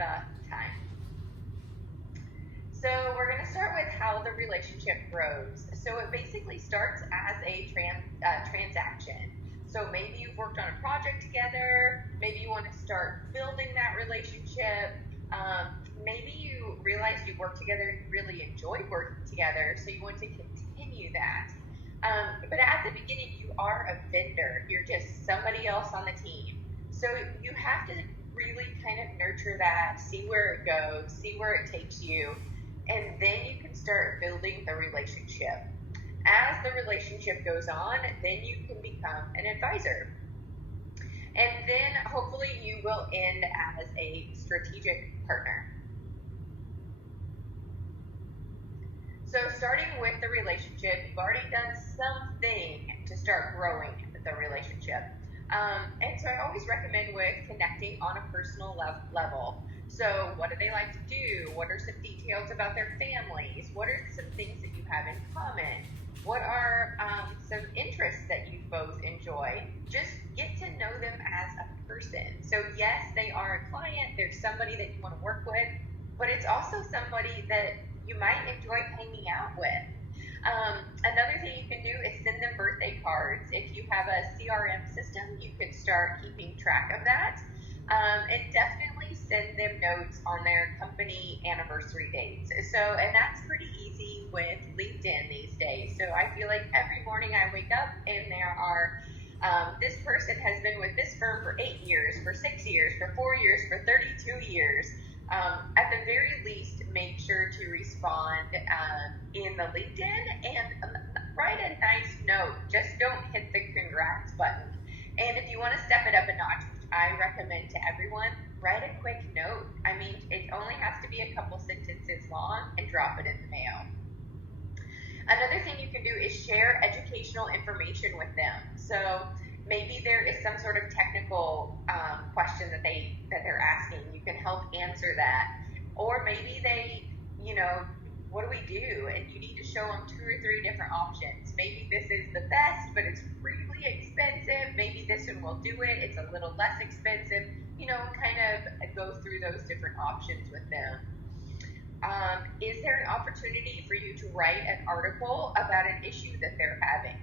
the time. So we're going to start with how the relationship grows. So it basically starts as a transaction. So maybe you've worked on a project together, maybe you want to start building that relationship, maybe you realize you work together and you really enjoy working together, so you want to continue that. But at the beginning, you are a vendor. You're just somebody else on the team. So you have to really kind of nurture that, see where it goes, see where it takes you, and then you can start building the relationship. As the relationship goes on, then you can become an advisor. And then hopefully you will end as a strategic partner. So starting with the relationship, you've already done something to start growing the relationship. And so I always recommend with connecting on a personal level. So what do they like to do? What are some details about their families? What are some things that you have in common? What are some interests that you both enjoy? Just get to know them as a person. So yes, they are a client. They're somebody that you want to work with, but it's also somebody that you might enjoy hanging out with. Another thing you can do is send them birthday cards. If you have a CRM system, you could start keeping track of that. And definitely send them notes on their company anniversary dates. So, and that's pretty easy with LinkedIn these days. So I feel like every morning I wake up and there are, this person has been with this firm for 8 years, for 6 years, for 4 years, for 32 years. At the very least, make sure to respond in the LinkedIn and write a nice note. Just don't hit the congrats button. And if you want to step it up a notch, which I recommend to everyone, write a quick note. I mean, it only has to be a couple sentences long and drop it in the mail. Another thing you can do is share educational information with them. So maybe there is some sort of technical question that they're asking. You can help answer that. Or maybe they, what do we do? And you need to show them 2 or 3 different options. Maybe this is the best, but it's really expensive. Maybe this one will do it. It's a little less expensive. Kind of go through those different options with them. Is there an opportunity for you to write an article about an issue that they're having?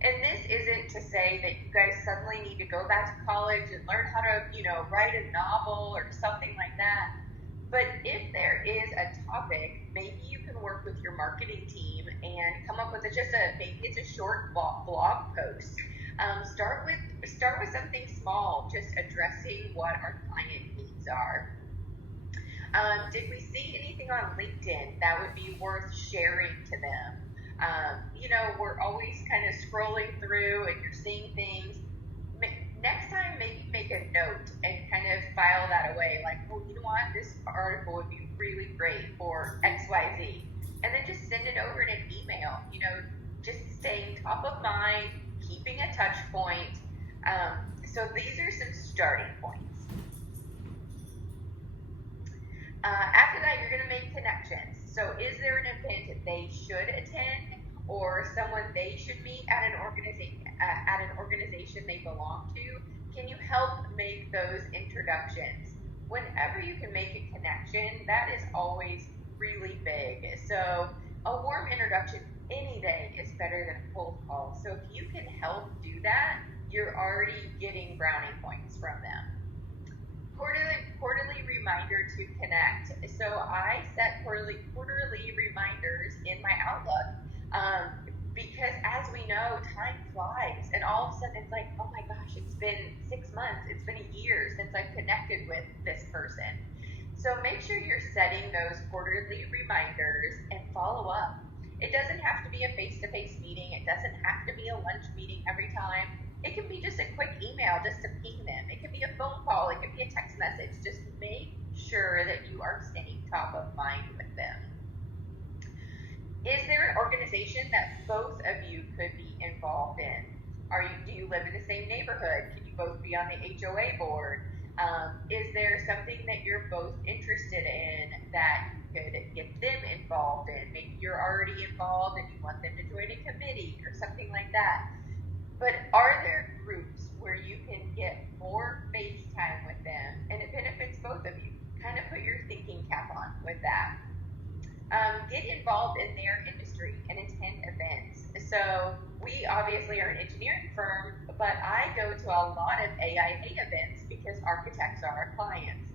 And this isn't to say that you guys suddenly need to go back to college and learn how to, write a novel or something like that. But if there is a topic, maybe you can work with your marketing team and come up with maybe it's a short blog post. Start with something small, just addressing what our client needs are. Did we see anything on LinkedIn that would be worth sharing to them? We're always kind of scrolling through and you're seeing things. Next time, maybe make a note and kind of file that away. Like, well, you know what? This article would be really great for XYZ. And then just send it over in an email. Just staying top of mind, keeping a touch point. So these are some starting points. After that, you're going to make connections. So is there an event that they should attend or someone they should meet at an organization they belong to? Can you help make those introductions? Whenever you can make a connection, that is always really big. So a warm introduction any day is better than a cold call. So if you can help do that, you're already getting brownie points from them. Quarterly reminder to connect. So I set quarterly reminders in my Outlook because as we know, time flies and all of a sudden it's like, oh my gosh, it's been 6 months, it's been a year since I've connected with this person. So make sure you're setting those quarterly reminders and follow up. It doesn't have to be a face-to-face meeting. It doesn't have to be a lunch meeting every time. It can be just a quick email just to ping them. It can be a phone call. It can be a text message. Just make sure that you are staying top of mind with them. Is there an organization that both of you could be involved in? Do you live in the same neighborhood? Can you both be on the HOA board? Is there something that you're both interested in that you could get them involved in? Maybe you're already involved and you want them to join a committee or something like that. But are there groups where you can get more face time with them and it benefits both of you? Kind of put on with that. Get involved in their industry and attend events. So we obviously are an engineering firm, but I go to a lot of AIA events because architects are our clients.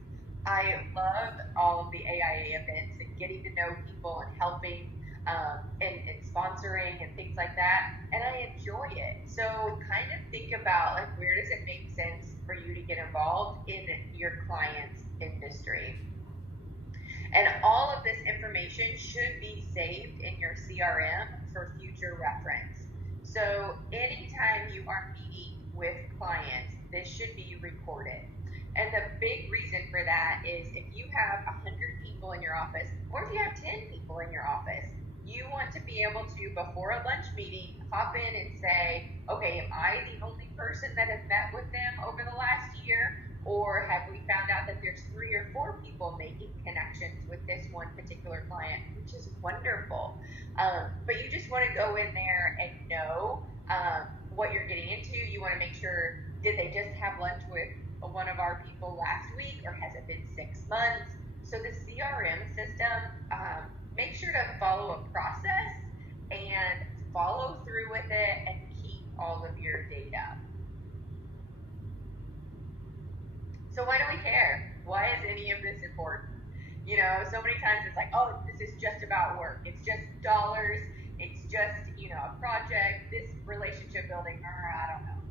I love all of the AIA events and getting to know people and helping and sponsoring and things like that, and I enjoy it. So kind of think about like, where does it make sense for you to get involved in your client's industry? And all of this information should be saved in your CRM for future reference. So anytime you are meeting with clients, this should be recorded. And the big reason for that is if you have 100 people in your office, or if you have 10 people in your office, you want to be able to, before a lunch meeting, hop in and say, okay, am I the only person that has met with them over the last year? Or have we found out that there's 3 or 4 people making connections with this one particular client, which is wonderful. But you just want to go in there and know what you're getting into. You want to make sure, did they just have lunch with one of our people last week, or has it been 6 months? So the CRM system, make sure to follow a process and follow through with it and keep all of your data. So why do we care? Why is any of this important? You know, so many times it's like, oh, this is just about work. It's just dollars. It's just, you know, a project, this relationship building, or I don't know.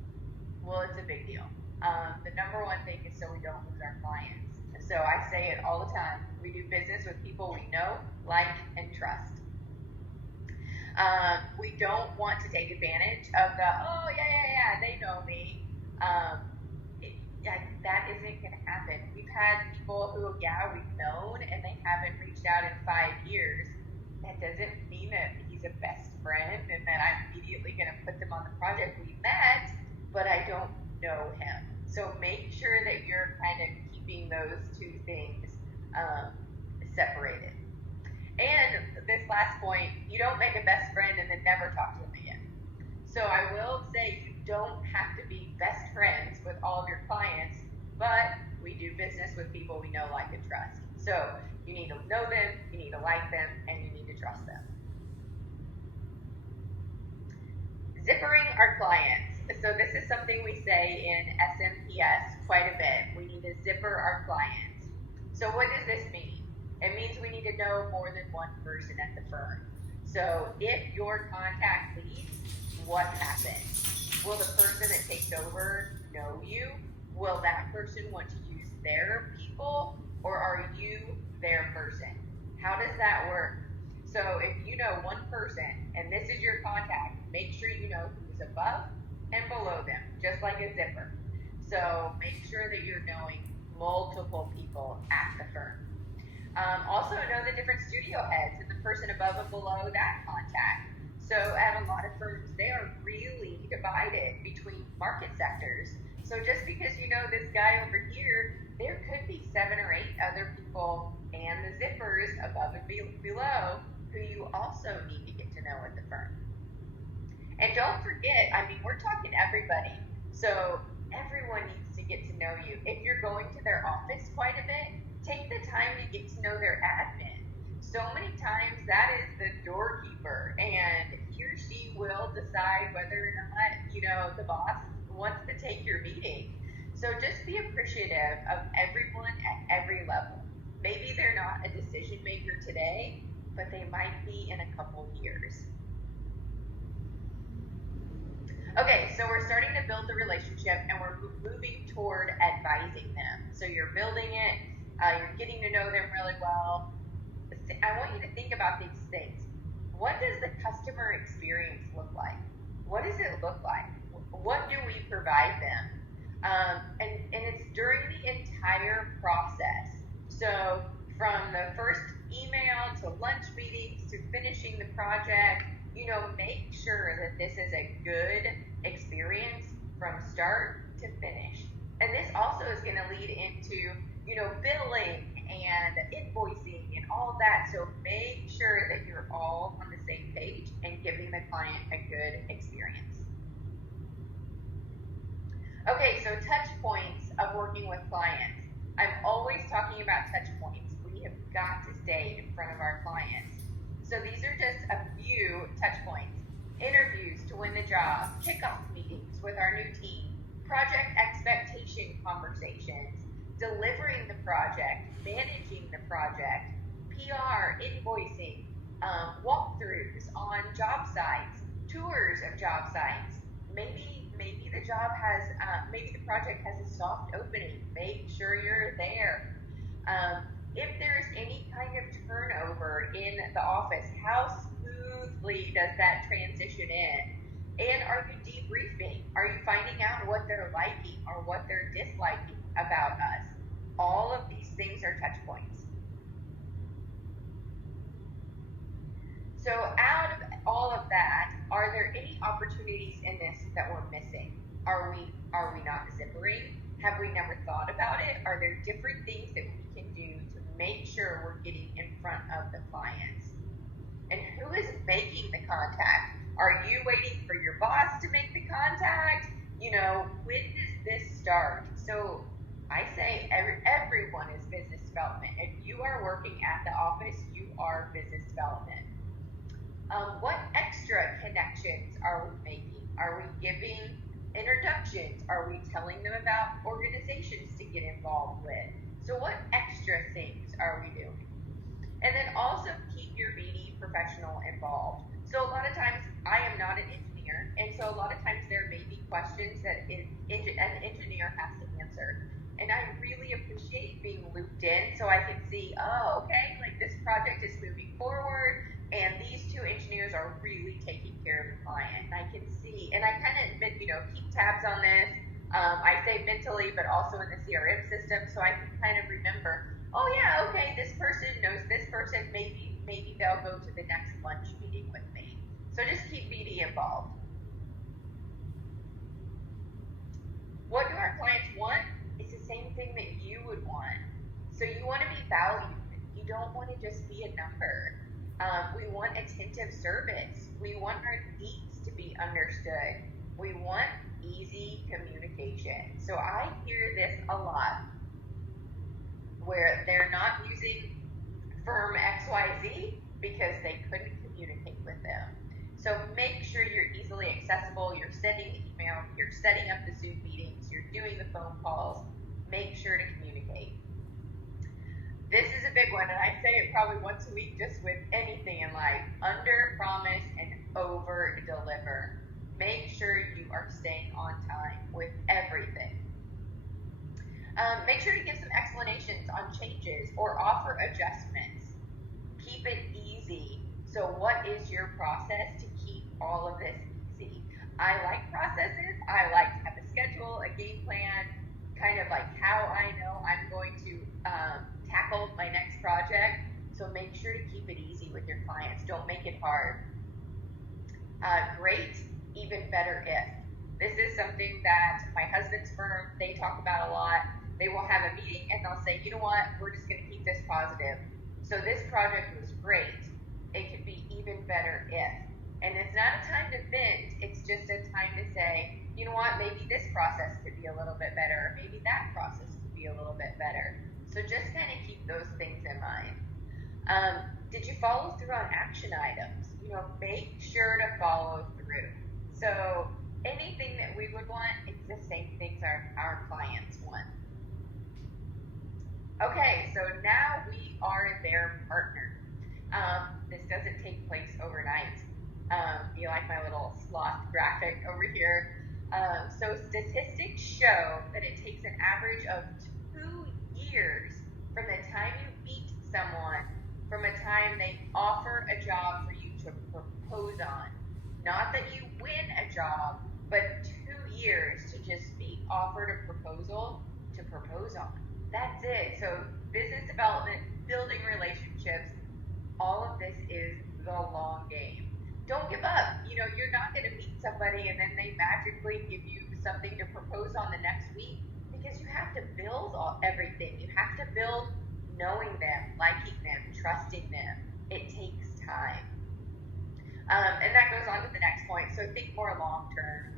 Well, it's a big deal. The number one thing is so we don't lose our clients. So I say it all the time. We do business with people we know, like, and trust. We don't want to take advantage of the, oh, yeah, they know me. That isn't going to happen. We've had people who, we've known and they haven't reached out in 5 years. That doesn't mean that he's a best friend and that I'm immediately going to put them on the project. We met, but I don't know him. So make sure that you're kind of keeping those two things separated. And this last point, you don't make a best friend and then never talk to them again. So I will say you don't have to be best friends with all of your clients, but we do business with people we know, like, and trust. So you need to know them, you need to like them, and you need to trust them. Zippering our clients. So this is something we say in SMPS quite a bit. We need to zipper our clients. So what does this mean? It means we need to know more than one person at the firm. So if your contact leaves, what happens? Will the person that takes over know you? Will that person want to use their people, or are you their person? How does that work? So if you know one person and this is your contact, make sure you know who's above and below them, just like a zipper. So make sure that you're knowing multiple people at the firm. Also know the different studio heads and the person above and below that contact. So at a lot of firms, they are really divided between market sectors. So just because you know this guy over here, there could be 7 or 8 other people and the zippers above and below who you also need to get to know at the firm. And don't forget, I mean, we're talking everybody. So everyone needs to get to know you. If you're going to their office quite a bit, take the time to get to know their admin. So many times that is the doorkeeper, and he or she will decide whether or not, you know, the boss wants to take your meeting. So just be appreciative of everyone at every level. Maybe they're not a decision maker today, but they might be in a couple years. Okay, so we're starting to build the relationship and we're moving toward advising them. So you're building it, you're getting to know them really well. I want you to think about these things. What does the customer experience look like? What does it look like? What do we provide them? And it's during the entire process. So from the first email to lunch meetings to finishing the project, you know, make sure that this is a good experience from start to finish. And this also is going to lead into, you know, billing and invoicing and all that. So make sure that you're all on the same page and giving the client a good experience. Okay, so touch points of working with clients. I'm always talking about touch points. We have got to stay in front of our clients. So these are just a few touch points. Interviews to win the job, kickoff meetings with our new team, project expectation conversations, delivering the project, managing the project, PR, invoicing, walkthroughs on job sites, tours of job sites. Maybe the job has, maybe the project has a soft opening. Make sure you're there. If there's any kind of turnover in the office, how smoothly does that transition in? And are you debriefing? Are you finding out what they're liking or what they're disliking about us? All of these things are touch points. So out of all of that, are there any opportunities in this that we're missing? Are we not zippering? Have we never thought about it? Are there different things that we can do to make sure we're getting in front of the clients? And who is making the contact? Are you waiting for your boss to make the contact? When does this start? So I say everyone is business development. If you are working at the office, you are business development. What extra connections are we making? Are we giving introductions? Are we telling them about organizations to get involved with? So what extra things are we doing? And then also keep your BD professional involved. So a lot of times I am not an engineer, and so a lot of times there may be questions that an engineer has to answer. And I really appreciate being looped in so I can see, okay, like this project is moving forward, and these two engineers are really taking care of the client. And I can see, and I kind of, keep tabs on this. I say mentally, but also in the CRM system, so I can kind of remember, oh yeah, okay, this person knows this person, maybe they'll go to the next lunch meeting with me. So just keep BD involved. What do our clients want? It's the same thing that you would want. So you want to be valued. You don't want to just be a number. We want attentive service. We want our needs to be understood. We want easy communication. So I hear this a lot, where they're not using firm XYZ because they couldn't communicate with them. So make sure you're easily accessible, you're sending the email, you're setting up the Zoom meetings, you're doing the phone calls. Make sure to communicate. This is a big one, and I say it probably once a week just with anything in life. Under promise and over deliver. Make sure you are staying on time with everything. Make sure to give some explanations on changes or offer adjustments. Keep it easy. So what is your process to keep all of this easy? I like processes. I like to have a schedule, a game plan, kind of like how I know I'm going to tackle my next project. So make sure to keep it easy with your clients. Don't make it hard. Great, even better if. This is something that my husband's firm, they talk about a lot. They will have a meeting and they'll say, you know what, we're just going to keep this positive. So this project was great. It could be even better if. And it's not a time to vent. It's just a time to say, you know what, maybe this process could be a little bit better, or maybe that process could be a little bit better. So just kind of keep those things in mind. Did you follow through on action items? Make sure to follow through. So anything that we would want, it's the same things our clients want. Okay, so now we are their partner. This doesn't take place overnight. You like my little sloth graphic over here? So statistics show that it takes an average of 2 years from the time you meet someone, from a time they offer a job for you to propose on. Not that you win a job, but 2 years to just be offered a proposal to propose on. That's it. So business development, building relationships, all of this is the long game. Don't give up. You're not going to meet somebody and then they magically give you something to propose on the next week, because you have to build everything. You have to build knowing them, liking them, trusting them. It takes time. And that goes on to the next point. So think more long term.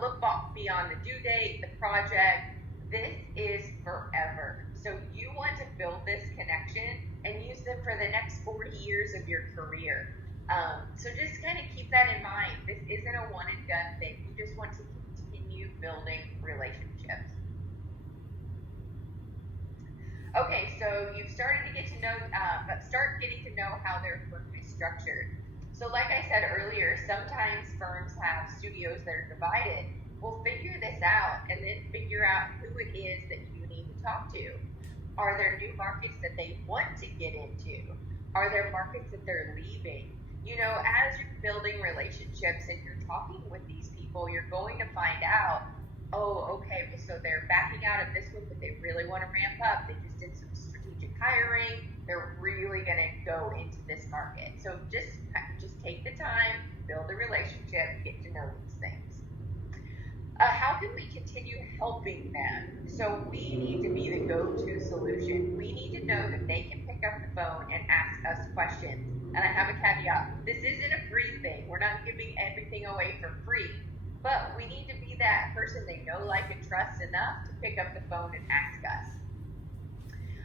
Look beyond the due date, the project. This is forever. So you want to build this connection and use the next 40 years of your career. So just kind of keep that in mind. This isn't a one and done thing. You just want to continue building relationships. Okay, so you've started to get to know, start getting to know how their firm is structured. So like I said earlier, sometimes firms have studios that are divided. Well, figure this out and then figure out who it is that you need to talk to. Are there new markets that they want to get into? Are there markets that they're leaving? As you're building relationships and you're talking with these people, you're going to find out, oh, okay, well, so they're backing out of this one, but they really want to ramp up. They just did some strategic hiring. They're really going to go into this market. So just take the time, build a relationship, get to know these things. How can we continue helping them? So we need to be the go-to solution. We need to know that they can pick up the phone and ask us questions. And I have a caveat. This isn't a free thing. We're not giving everything away for free. But we need to be that person they know, like, and trust enough to pick up the phone and ask us.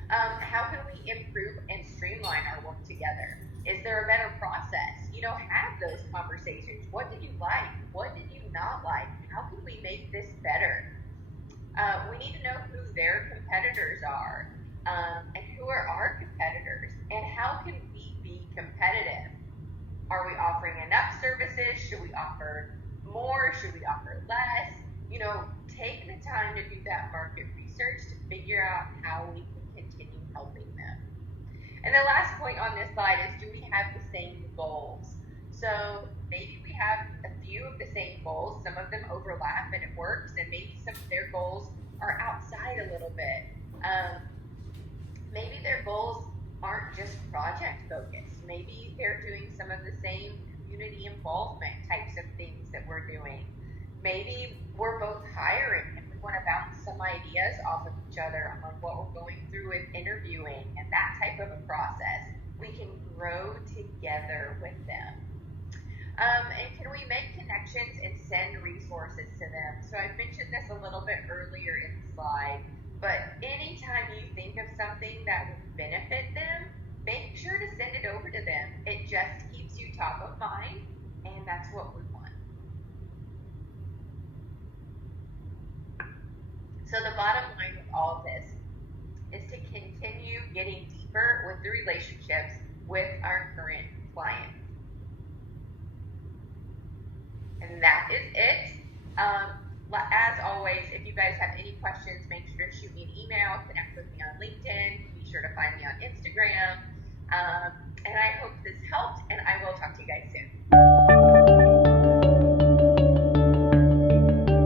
How can we improve and streamline our work together? Is there a better process? Have those conversations. What did you like? What did you not like? How can we make this better? We need to know who their competitors are, and who are our competitors, and how can we be competitive? Are we offering enough services? Should we offer more? Should we offer less? Take the time to do that market research to figure out how we can continue helping them. And the last point on this slide is, do we have the same goals? So maybe we have a few of the same goals. Some of them overlap and it works, and maybe some of their goals are outside a little bit. Maybe their goals aren't just project focused. Maybe they're doing some of the same community involvement types of things that we're doing. Maybe we're both hiring and we want to bounce some ideas off of each other on what we're going through with interviewing and that type of a process. We can grow together with them. And can we make connections and send resources to them? So I mentioned this a little bit earlier in the slide, but anytime you think of something that would benefit them, make sure to send it over to them. It just keeps you top of mind, and that's what we want. So the bottom line with all of this is to continue getting deeper with the relationships with our current clients. And that is it. As always, if you guys have any questions, make sure to shoot me an email, connect with me on LinkedIn, be sure to find me on Instagram. And I hope this helped, and I will talk to you guys soon.